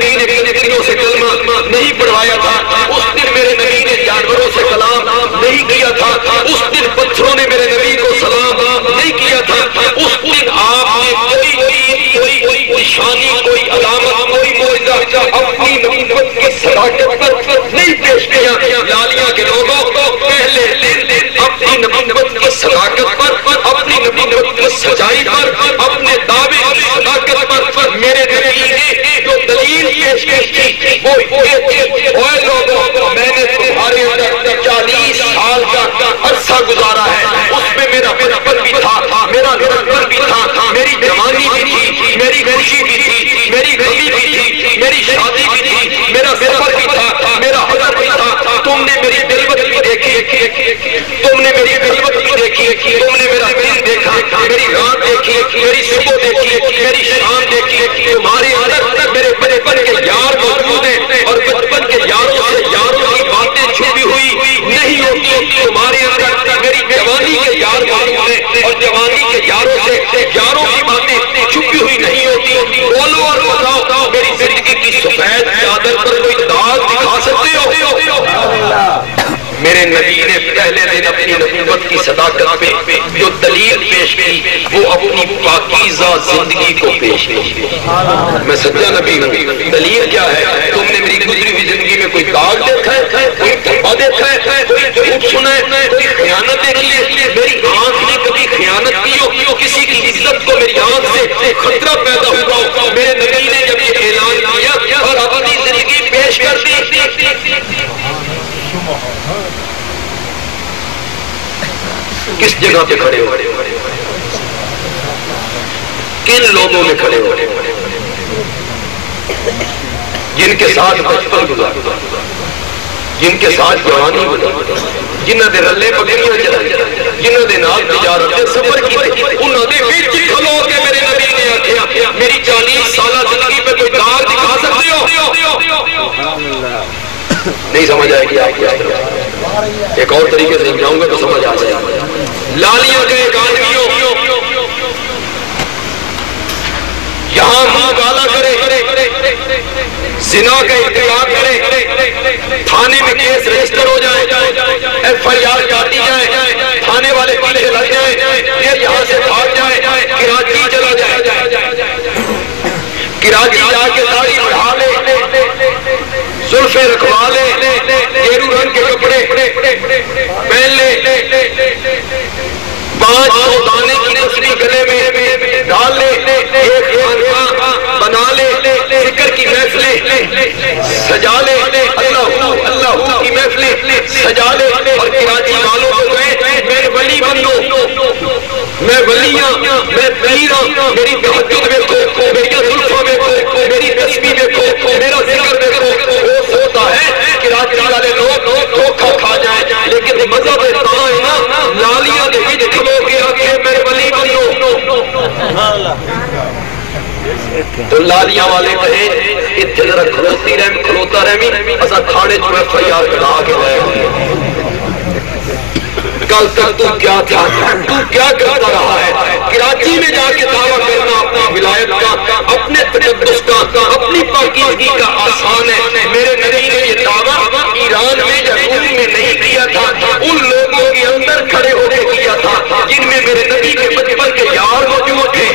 نبی نے کنکریوں سے کلمہ نہیں پڑھوایا تھا، اس دن میرے نبی نے جانوروں سے کلام نہیں کیا تھا، اس دن پتھروں نے میرے نبی کو سلام نہیں کیا تھا، اس دن آپ نے کوئی نشانی، کوئی علامت، کوئی معجزہ اپنی نبوت کی صداقت پر نہیں پیش کیا۔ لالیاں کے لوگوں پہلے اپنی نبوت کی صداقت پر، اپنی نبوت کی سچائی پر، اپنے دعوے کی صداقت پر میرے نبی نے جو دلیل پیش کی تھی وہ یہ تھی، اے لوگوں میں نے تمہارے اندر 40 سال کا عرصہ گزارا ہے، اس میں میرا بچپن بھی تھا، میرا لڑکپن بھی تھا، میری جوانی بھی تھی، میری خوشی بھی تھی، میری غمی بھی تھی، میری شادی بھی تھی، میرا سفر بھی تھا، میرا حضر بھی تھا۔ تم نے میری دلبت بھی دیکھی، تم نے میری دلبت بھی دیکھی، تم نے میرا دن دیکھا، میری رات دیکھی، میری صبح دیکھی، میری شام دیکھی۔ تمہارے اندر میرے بچپن کے یار موجود ہیں، اور بچپن کے یاروں سے یاروں کی باتیں چھپی ہوئی نہیں ہوتی۔ تمہارے اندر میری جوانی کے یار موجود ہیں، اور جوانی کے یاروں سے یاروں کی باتیں چھپی ہوئی نہیں ہوتی۔ بولو اور بتاؤ، میری زندگی کی سفید چادر پر کوئی داغ دکھا سکتے ہو؟ میرے نبی نے پہلے دن اپنی نبوت کی صداقت پہ جو دلیل پیش کی وہ اپنی پاکیزہ زندگی کو پیش کی۔ میں سچا نبی ہوں۔ دلیل کیا ہے؟ تم نے میری گزری ہوئی زندگی میں کوئی داغ دیکھا ہے، کوئی دھبا دیکھا ہے، کوئی جھوٹ سنا ہے، کوئی خیانت دیکھی ہے؟ میری آنکھ نے کبھی خیانت کی ہو؟ کسی کی عزت کو میری آنکھ سے خطرہ پیدا ہوا ہو؟ میرے نبی نے جب یہ اعلان کیا اور اپنی زندگی پیش کر دی، کس جگہ پہ کھڑے ہو؟ کن لوگوں میں کھڑے ہو؟ جن کے ساتھ بچپن گزارا، جن کے ساتھ جوانی گزاری، جنہاں دے رلے بکریاں چلائی، جنہاں دے نال تجارت سفر کی، انہاں دے وچ کھلو کے میرے نبی نے آکھیا میری 40 سالہ زندگی پہ کوئی داغ دکھا سکتے ہو؟ نہیں سمجھ آئے گی آپ کو، ایک اور طریقے سے سمجھاؤں گا تو سمجھ آ جائے گا۔ لالیاں کے گانویوں یہاں منہ کالا کرے، زنا کا ارتکاب کرے، تھانے میں کیس رجسٹر ہو جائے، FIR کاٹی جائے، تھانے والے پیچھے لگ جائیں، پھر یہاں سے بھاگ جائے، کراچی چلا جائے، کراچی جا کے داڑھی بڑھا لے، زلفیں رکھوا لے، گیرو رنگ کے کپڑے پہن لے، 500 دانے کی تسبیح گلے میں ڈال لے، ایک خانقاہ بنا لے، ذکر کی محفلیں سجا لے، اللہ کی محفلیں سجا لے، اور کراچی والوں کو کہے میں ولی بنو، میں ولیاں، میں پیراں، میری تہجد دیکھو، میری زلفاں دیکھو، میری تسبیح دیکھو، میرا ذکر دیکھو۔ وہ ہوتا ہے کراچی والے لوگ دھوکہ کھا جائیں، لیکن مذہب تاں ہے نا، لالیاں دے وچ کھلو کے آکھے میں ولی بنو۔ تو لالیاں والے کہے اتھے ذرا کھلوتا رہی، اسا کھاڑے جو FIR کڑا کے لائے ہوئے، کل تک تو کیا تھا، تو کیا کرتا رہا ہے؟ کراچی میں جا کے دعویٰ کرنا اپنی ولایت کا، اپنے تقدس کا، اپنی پاکیزگی کا آسان ہے۔ میرے نبی نے یہ دعویٰ ایران میں یا روم میں نہیں کیا تھا، ان لوگوں کے اندر کھڑے ہو کے کیا تھا جن میں میرے نبی کے بچپن کے یار موجود تھے،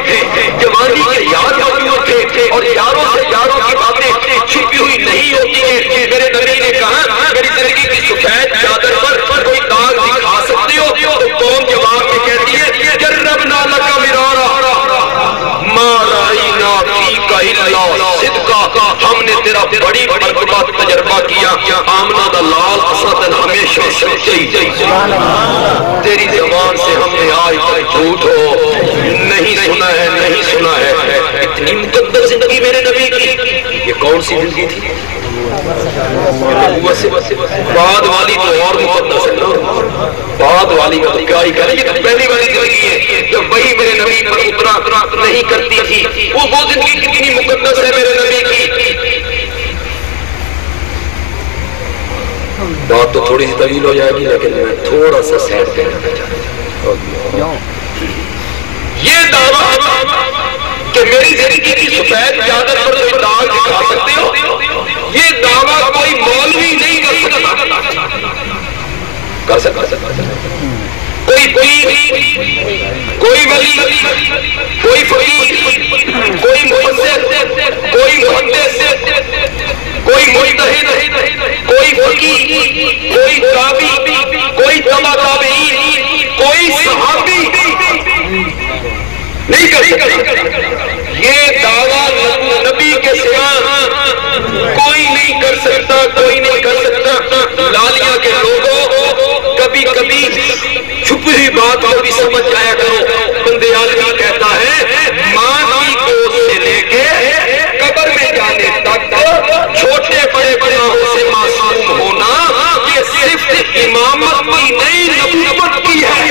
جوانی کے یار موجود تھے، اور یاروں سے یاروں کی باتیں چھپی ہوئی نہیں ہوتی ہیں۔ میرے نبی نے کہا میری زندگی کی سفید چادر پر کوئی داغ دکھا سکتے ہو؟ تو قوم جواب میں کہتی ہے جربنا لکا مرارا ما رأینا فیک الا صدقا، ہم نے تیرا بڑی مرتبہ تجربہ کیا، آمنہ دا لال اساتن ہمیشہ سچائی، تیری زبان سے ہم نے آج تک جھوٹ ہو نہیں سنا ہے، نہیں سنا ہے۔ اتنی مقدس زندگی میرے نبی کی، یہ کون سی زندگی تھی؟ بعد والی تو اور مقدس ہے نا، بعد والی کا کیا ہی کرے، یہ تو پہلی والی زندگی ہے جب وہی میرے نبی پر اترا نہیں کرتی تھی، وہ زندگی کتنی مقدس ہے میرے نبی کی۔ بات تو تھوڑی سی طویل ہو جائے گی، لیکن میں تھوڑا سا سیٹ کرنا چاہتا ہوں۔ یہ دعویٰ کہ میری زندگی کی سفید چادر پر کوئی داغ دکھا سکتے ہو، کر سکتا کوئی پیر، کوئی ولی، کوئی فقیر، کوئی مفسر، کوئی محدث، کوئی مجتہد، کوئی فقیہ، کوئی تابعی، کوئی تبع تابعین، کوئی صحابی نہیں کر سکتا۔ یہ دعویٰ نبی کے سوا کوئی نہیں کر سکتا، کوئی نہیں کر سکتا۔ لالیہ کے لوگوں کبھی کبھی چھپی ہوئی بات کو بھی سمجھ جایا کرو۔ بندے عالمی کہتا ہے ماں کی گود سے لے کے قبر میں جانے تک چھوٹے بڑے گناہوں سے معصوم ہونا یہ صرف امامت کی نہیں نبوت کی ہے۔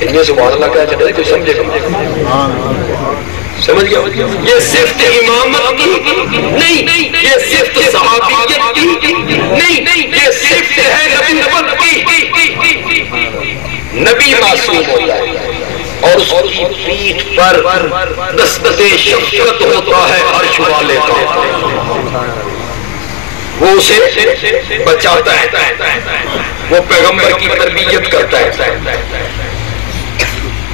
ان میں سبحان اللہ کہا چاہتا ہے کوئی سمجھے گا؟ سمجھ گیا؟ یہ صرف امامت کی نہیں، یہ صرف صحابیت کی نہیں، یہ صرف ہے نبوت کی۔ نبی معصوم ہوتا ہے اور اس کی پیٹھ پر دستخط شفقت ہوتا ہے عرش والے کا، وہ اسے بچاتا ہے، وہ پیغمبر کی تربیت کرتا ہے۔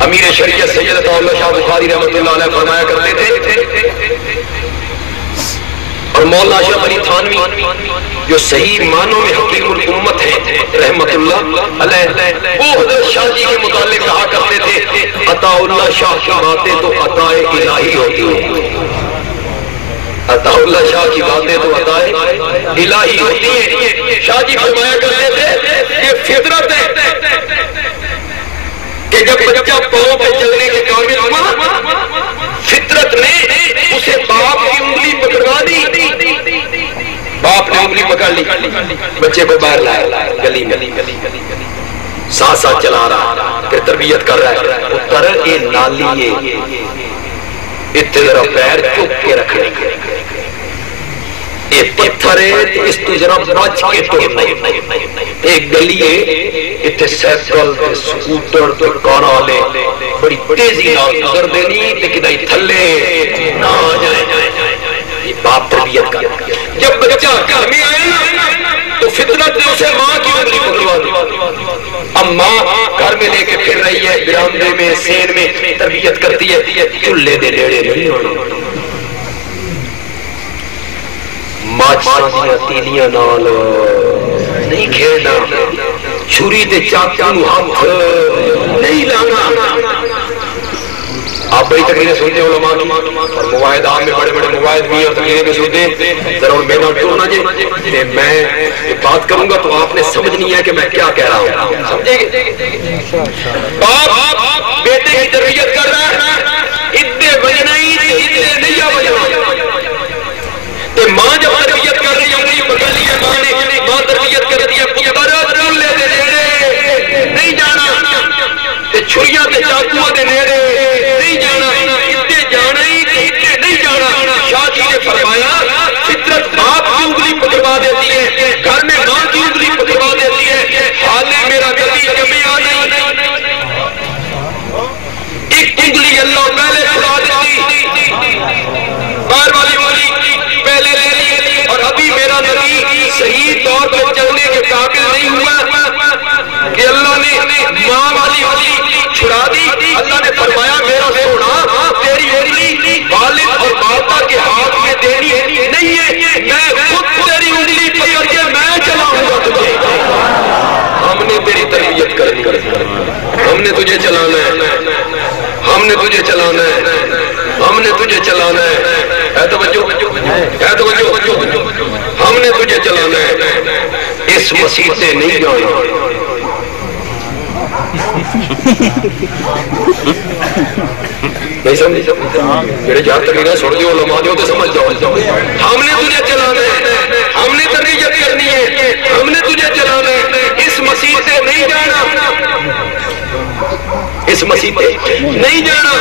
امیر شریعت سید عطا اللہ شاہ بخاری رحمۃ اللہ علیہ فرمایا کرتے تھے، اور مولانا اشرف علی تھانوی جو صحیح معنوں میں حکیم الامت ہے رحمۃ اللہ علیہ، وہ حضرت شاہ جی کے متعلق کہا کرتے تھے عطا اللہ شاہ کی باتیں تو عطا الہی ہوتی ہیں، عطا اللہ شاہ کی باتیں تو عطا الہی ہوتی ہیں۔ شاہ جی فرمایا کرتے تھے یہ فطرت ہے کہ جب بچہ پاؤں پہ چلنے کے قابل ہوا فطرت نے اسے باپ کی انگلی پکڑوا دی، باپ نے انگلی پکڑ لی، بچے کو باہر لایا گلی میں، ساتھ ساتھ چلا رہا، پھر تربیت کر رہا ہے، اتر اے نالیے اتنے ذرا پیر چک کے رکھنے، اے پتھر ہے تو اس تو ذرا بچ کے توڑنا، ایک گلی ہے اتنے سیکل تے سکوٹر تے کاراں والے بڑی تیزی نال گزر دینی لیکن ای تھلے نہ آ جائے۔ یہ باپ تربیت کا، جب بچہ گھر میں آئے تو فطرت نے اسے ماں کی انگلی پکڑوا دی، اب ماں گھر میں لے کے پھر رہی ہے، برآمدے میں سین میں تربیت کرتی ہے، چولہے دے نیڑے نہیں ہونا، ماچھاں دیاں تیلیاں نال نہیں کھیلنا، چھری تے چاقو ہاتھ نہیں لانا۔ آپ بڑی تقریریں سنتے علماء کی اور مواعظ عام میں بڑے بڑے مواعظ بھی اور تقریریں بھی سنتے، ذرا ان میرا ٹورنا جی کہ میں یہ بات کروں گا تو آپ نے سمجھنی ہے کہ میں کیا کہہ رہا ہوں، سمجھے گے؟ باپ بیٹے کی تربیت کر رہا ہے، اتنے بجنا ہی اتنے نہیں بجنا، تو ماں جب تربیت کر رہی ہے انگلی پکڑ لی ہے ماں نے، ماں تربیت کر رہی ہے پتر چولہے دے نیڑے نہیں جانا، چھریاں تے چاقوؤں دے نیڑے نہیں جانا، اتنے جانا ہی اتنے نہیں جانا۔ شاہ جی نے فرمایا فطرت باپ کی انگلی پکڑوا دیتی ہے، گھر میں ماں کی انگلی پکڑوا دیتی ہے، حالے میرا کبھی جمعہ نہیں، ایک انگلی اللہ پہلے چھڑا دیتی، باہر والی انگلی پہلے لے لی، اور ابھی میرا نبی صحیح طور پر چلنے کے قابل نہیں ہوا کہ اللہ نے ماں والی انگلی چھڑا دی۔ اللہ نے فرمایا میرا سونا تیری انگلی والد اور والدہ کے ہاتھ میں دینی نہیں ہے، میں خود تیری انگلی پکڑ کے میں چلاؤں گا تجھے۔ ہم نے تیری تربیت کرنی، ہم نے تجھے چلانا ہے، ہم نے تجھے چلانا ہے، ہم نے تجھے چلانا ہے، توجہ، ہم نے تجھے چلانا ہے، اس مسیح سے نہیں جانا۔ نہیں سمجھ میرے جہاں تقریریں سن دیو علماء دیو تو سمجھ جاؤ، ہم نے تجھے چلانا ہے، ہم نے تربیت کرنی ہے، ہم نے تجھے چلانا ہے، اس مسیح سے نہیں جانا، اس مسیح سے نہیں جانا۔